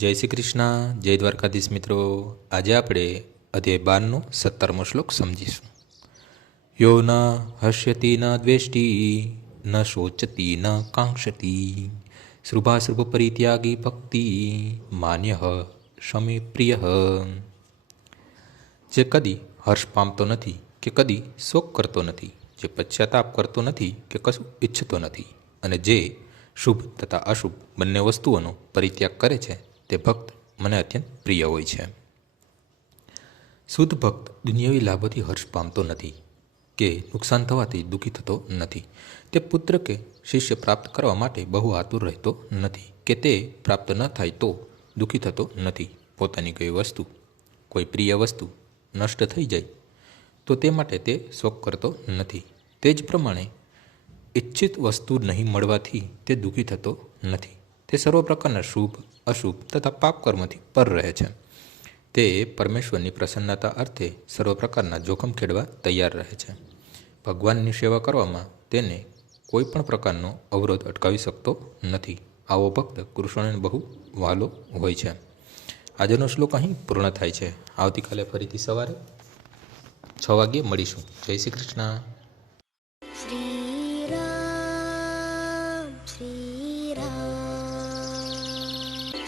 જય શ્રી કૃષ્ણ, જય દ્વારકાધીશ મિત્રો. આજે આપણે અધ્યાય 12નો 17મો શ્લોક સમજીશું. યો ન હસ્યતિ ન દ્વેષ્ટિ ન શોચતી ન કાંક્ષતી શુભાશુભ પરિત્યાગી ભક્તિ માન્ય શમે પ્રિય. જે કદી હર્ષ પામતો નથી કે કદી શોક કરતો નથી, જે પશ્ચાતાપ કરતો નથી કે કશું ઈચ્છતો નથી, અને જે શુભ તથા અશુભ બંને વસ્તુઓનો પરિત્યાગ કરે છે તે ભક્ત મને અત્યંત પ્રિય હોય છે. શુદ્ધ ભક્ત દુનિયાવી લાભોથી હર્ષ પામતો નથી કે નુકસાન થવાથી દુઃખી થતો નથી. તે પુત્ર કે શિષ્ય પ્રાપ્ત કરવા માટે બહુ આતુર રહેતો નથી કે તે પ્રાપ્ત ન થાય તો દુઃખી થતો નથી. પોતાની કોઈ વસ્તુ, કોઈ પ્રિય વસ્તુ નષ્ટ થઈ જાય તો તે માટે તે શોક કરતો નથી. તે જ પ્રમાણે ઈચ્છિત વસ્તુ નહીં મળવાથી તે દુઃખી થતો નથી. તે સર્વ પ્રકારના શુભ, અશુભ તથા પાપ કર્મથી પર રહે છે. તે પરમેશ્વરની પ્રસન્નતા અર્થે સર્વ પ્રકારના જોખમ ખેડવા તૈયાર રહે છે. ભગવાનની સેવા કરવામાં તેને કોઈ પણ પ્રકારનો અવરોધ અટકાવી શકતો નથી. આવો ભક્ત કૃષ્ણને બહુ વહાલો હોય છે. આજનો શ્લોક અહીં પૂર્ણ થાય છે. આવતીકાલે ફરીથી સવારે 6 વાગ્યે મળીશું. જય શ્રી કૃષ્ણ.